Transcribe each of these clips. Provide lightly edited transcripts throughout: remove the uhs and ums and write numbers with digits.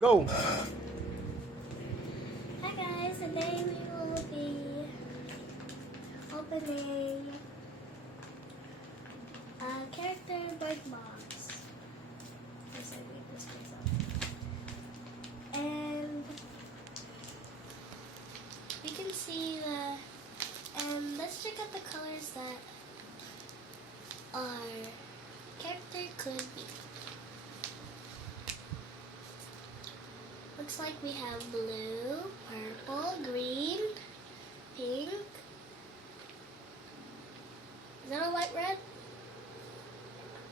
Go. Hi guys, today we will be opening a character bird box. Let's see, read this case up. And we can see and let's check out the colors that our character could be. Looks like we have blue, purple, green, pink. Is that a white red?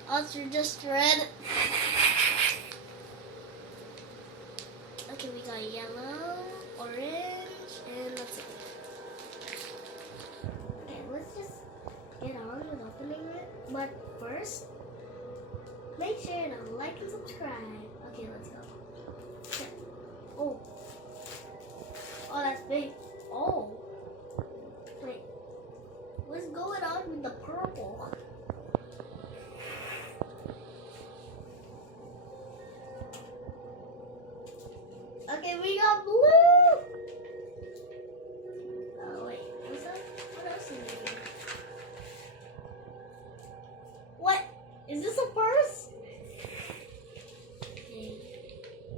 Oh, it's just red. Okay, we got yellow, orange, and let's see. Okay, let's just get on with opening it. But first, make sure to like and subscribe. Okay, let's go. Okay. Oh. Oh, that's big. Oh. Wait. What's going on with the purple? Okay, we got blue. Oh, wait. What's that? What else is there? What? Is this a purse? Okay.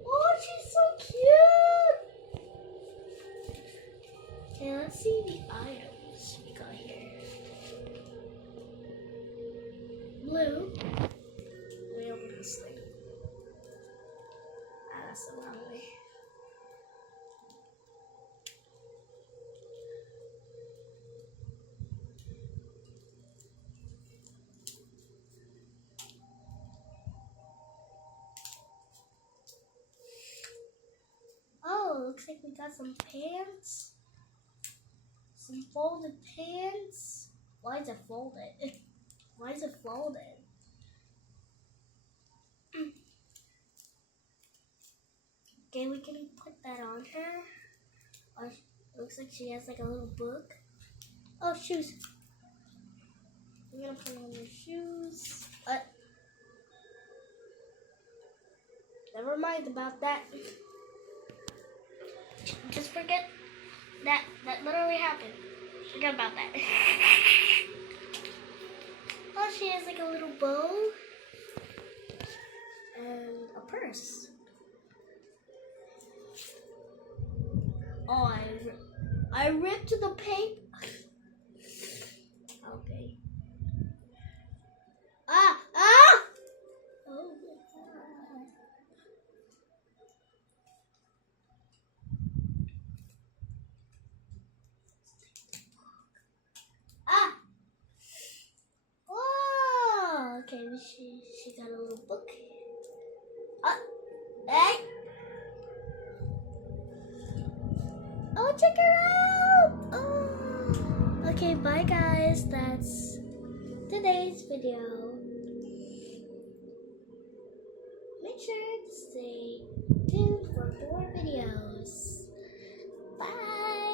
Oh, she's so cute. Okay, let's see the items we got here. Blue. Let me open this thing. Ah, that's the wrong way. Oh, looks like we got some pants. Some folded pants. Why is it folded? Why is it folded? Okay, we can put that on her. Or it looks like she has like a little book. Oh, shoes. We're gonna put on her shoes. Never mind about that. Just forget that literally happened. Forget about that. Oh, she has like a little bow and a purse. Oh, I ripped the paper. Okay. Ah! Oh. Ah! Whoa! Okay, she got a little book. Hey! Oh, check her out! Oh. Okay, bye guys. That's today's video. Make sure to stay tuned for more videos. Bye!